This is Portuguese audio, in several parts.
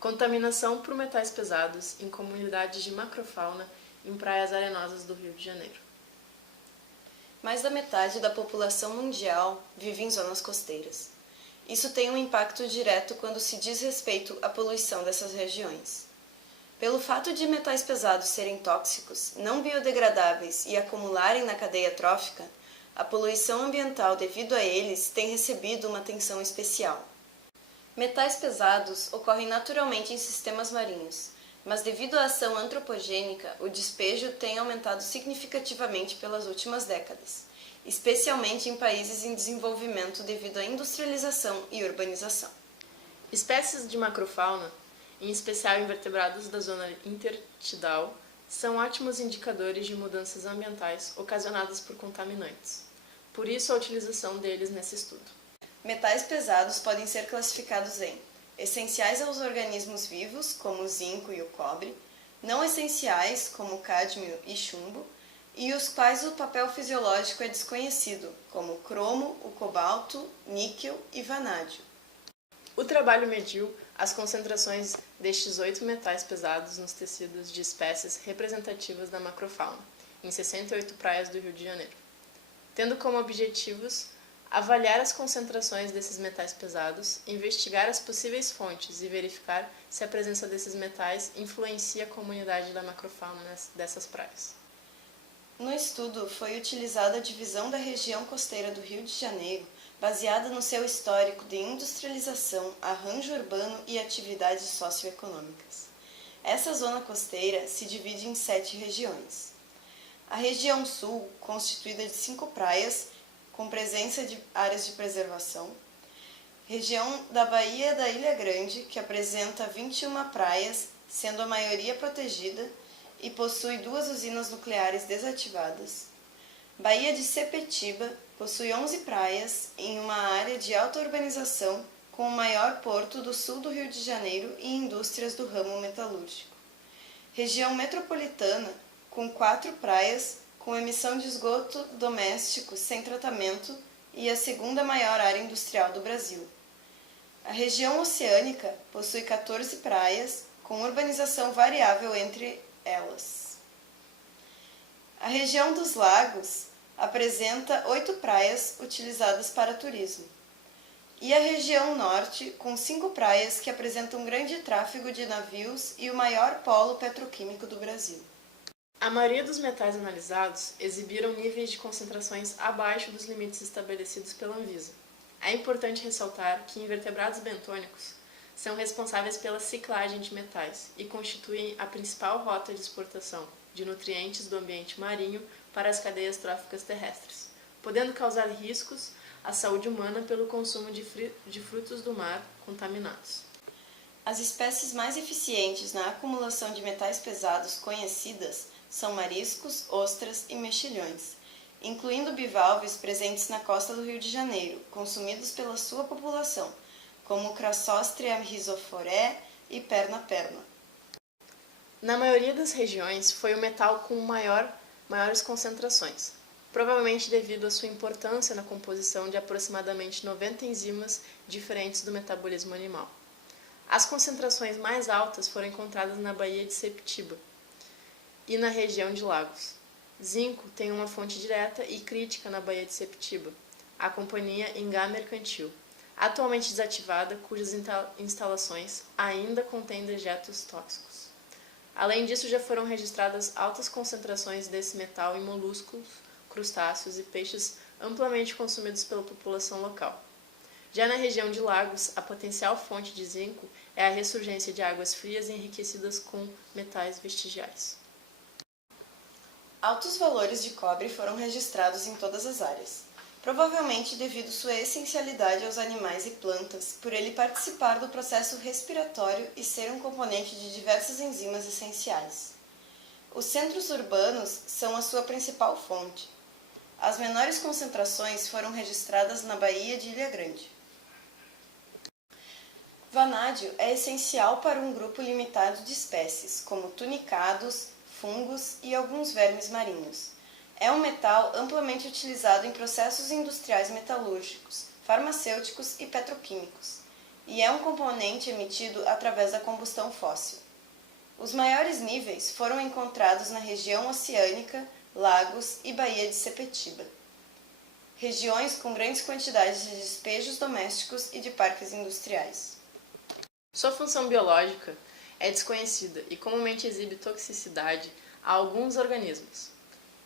Contaminação por metais pesados em comunidades de macrofauna em praias arenosas do Rio de Janeiro. Mais da metade da população mundial vive em zonas costeiras. Isso tem um impacto direto quando se diz respeito à poluição dessas regiões. Pelo fato de metais pesados serem tóxicos, não biodegradáveis e acumularem na cadeia trófica, a poluição ambiental devido a eles tem recebido uma atenção especial. Metais pesados ocorrem naturalmente em sistemas marinhos, mas devido à ação antropogênica, o despejo tem aumentado significativamente pelas últimas décadas, especialmente em países em desenvolvimento devido à industrialização e urbanização. Espécies de macrofauna, em especial invertebrados da zona intertidal, são ótimos indicadores de mudanças ambientais ocasionadas por contaminantes. Por isso, a utilização deles nesse estudo. Metais pesados podem ser classificados em essenciais aos organismos vivos, como o zinco e o cobre, não essenciais, como o cádmio e chumbo, e os quais o papel fisiológico é desconhecido, como o cromo, o cobalto, níquel e vanádio. O trabalho mediu as concentrações destes 8 metais pesados nos tecidos de espécies representativas da macrofauna, em 68 praias do Rio de Janeiro, tendo como objetivos avaliar as concentrações desses metais pesados, investigar as possíveis fontes e verificar se a presença desses metais influencia a comunidade da macrofauna dessas praias. No estudo, foi utilizada a divisão da região costeira do Rio de Janeiro, baseada no seu histórico de industrialização, arranjo urbano e atividades socioeconômicas. Essa zona costeira se divide em 7 regiões. A região sul, constituída de 5 praias, com presença de áreas de preservação. Região da Baía da Ilha Grande, que apresenta 21 praias, sendo a maioria protegida, e possui 2 usinas nucleares desativadas. Baía de Sepetiba possui 11 praias em uma área de alta urbanização com o maior porto do sul do Rio de Janeiro e indústrias do ramo metalúrgico. Região metropolitana com 4 praias com emissão de esgoto doméstico sem tratamento e a segunda maior área industrial do Brasil. A região oceânica possui 14 praias com urbanização variável entre elas. A região dos lagos apresenta 8 praias utilizadas para turismo. E a região norte, com 5 praias que apresentam grande tráfego de navios e o maior polo petroquímico do Brasil. A maioria dos metais analisados exibiram níveis de concentrações abaixo dos limites estabelecidos pela Anvisa. É importante ressaltar que invertebrados bentônicos são responsáveis pela ciclagem de metais e constituem a principal rota de exportação de nutrientes do ambiente marinho para as cadeias tróficas terrestres, podendo causar riscos à saúde humana pelo consumo de frutos do mar contaminados. As espécies mais eficientes na acumulação de metais pesados conhecidas são mariscos, ostras e mexilhões, incluindo bivalves presentes na costa do Rio de Janeiro, consumidos pela sua população, como Crassostrea rhizophoré e perna-perna. Na maioria das regiões, foi o metal com maiores concentrações, provavelmente devido à sua importância na composição de aproximadamente 90 enzimas diferentes do metabolismo animal. As concentrações mais altas foram encontradas na Baía de Sepetiba e na região de Lagos. Zinco tem uma fonte direta e crítica na Baía de Sepetiba, a companhia Engá Mercantil, atualmente desativada, cujas instalações ainda contêm dejetos tóxicos. Além disso, já foram registradas altas concentrações desse metal em moluscos, crustáceos e peixes amplamente consumidos pela população local. Já na região de Lagos, a potencial fonte de zinco é a ressurgência de águas frias enriquecidas com metais vestigiais. Altos valores de cobre foram registrados em todas as áreas, provavelmente devido sua essencialidade aos animais e plantas, por ele participar do processo respiratório e ser um componente de diversas enzimas essenciais. Os centros urbanos são a sua principal fonte. As menores concentrações foram registradas na Baía de Ilha Grande. Vanádio é essencial para um grupo limitado de espécies, como tunicados, fungos e alguns vermes marinhos. É um metal amplamente utilizado em processos industriais metalúrgicos, farmacêuticos e petroquímicos, e é um componente emitido através da combustão fóssil. Os maiores níveis foram encontrados na região oceânica, lagos e Baía de Sepetiba, regiões com grandes quantidades de despejos domésticos e de parques industriais. Sua função biológica é desconhecida e comumente exibe toxicidade a alguns organismos.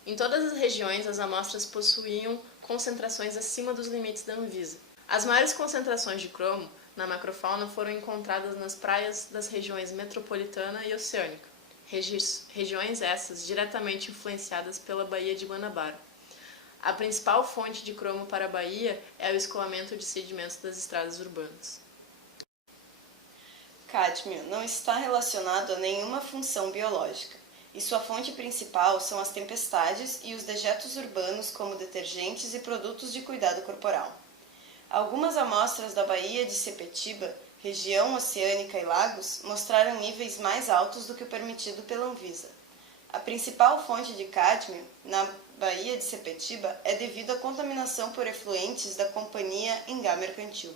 Em todas as regiões, as amostras possuíam concentrações acima dos limites da Anvisa. As maiores concentrações de cromo na macrofauna foram encontradas nas praias das regiões metropolitana e oceânica, regiões essas diretamente influenciadas pela Baía de Guanabara. A principal fonte de cromo para a baía é o escoamento de sedimentos das estradas urbanas. Cádmio não está relacionado a nenhuma função biológica, e sua fonte principal são as tempestades e os dejetos urbanos como detergentes e produtos de cuidado corporal. Algumas amostras da Baía de Sepetiba, região oceânica e lagos, mostraram níveis mais altos do que o permitido pela Anvisa. A principal fonte de cádmio na Baía de Sepetiba é devido à contaminação por efluentes da companhia Ingá Mercantil.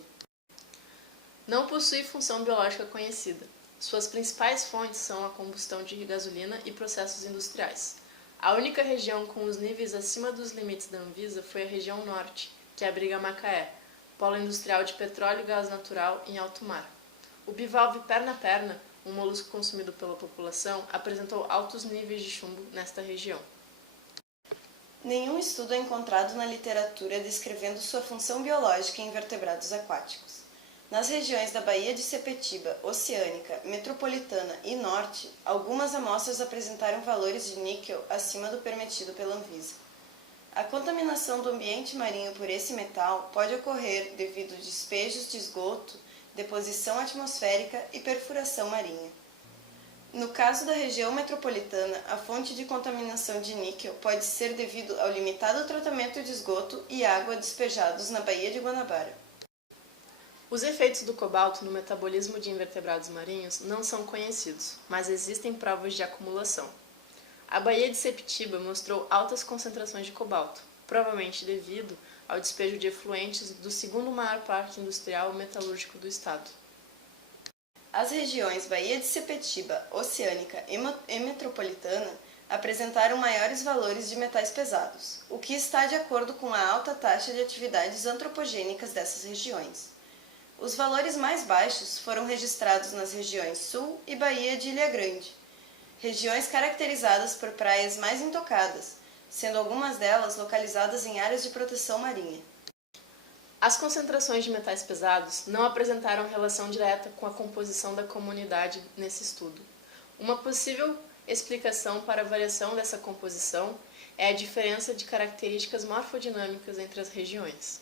Não possui função biológica conhecida. Suas principais fontes são a combustão de gasolina e processos industriais. A única região com os níveis acima dos limites da Anvisa foi a região norte, que abriga Macaé, polo industrial de petróleo e gás natural em alto mar. O bivalve perna-perna, um molusco consumido pela população, apresentou altos níveis de chumbo nesta região. Nenhum estudo é encontrado na literatura descrevendo sua função biológica em invertebrados aquáticos. Nas regiões da Baía de Sepetiba, oceânica, metropolitana e norte, algumas amostras apresentaram valores de níquel acima do permitido pela Anvisa. A contaminação do ambiente marinho por esse metal pode ocorrer devido a despejos de esgoto, deposição atmosférica e perfuração marinha. No caso da região metropolitana, a fonte de contaminação de níquel pode ser devido ao limitado tratamento de esgoto e água despejados na Baía de Guanabara. Os efeitos do cobalto no metabolismo de invertebrados marinhos não são conhecidos, mas existem provas de acumulação. A Baía de Sepetiba mostrou altas concentrações de cobalto, provavelmente devido ao despejo de efluentes do segundo maior parque industrial metalúrgico do estado. As regiões Baía de Sepetiba, oceânica e metropolitana apresentaram maiores valores de metais pesados, o que está de acordo com a alta taxa de atividades antropogênicas dessas regiões. Os valores mais baixos foram registrados nas regiões Sul e Baía de Ilha Grande, regiões caracterizadas por praias mais intocadas, sendo algumas delas localizadas em áreas de proteção marinha. As concentrações de metais pesados não apresentaram relação direta com a composição da comunidade nesse estudo. Uma possível explicação para a variação dessa composição é a diferença de características morfodinâmicas entre as regiões.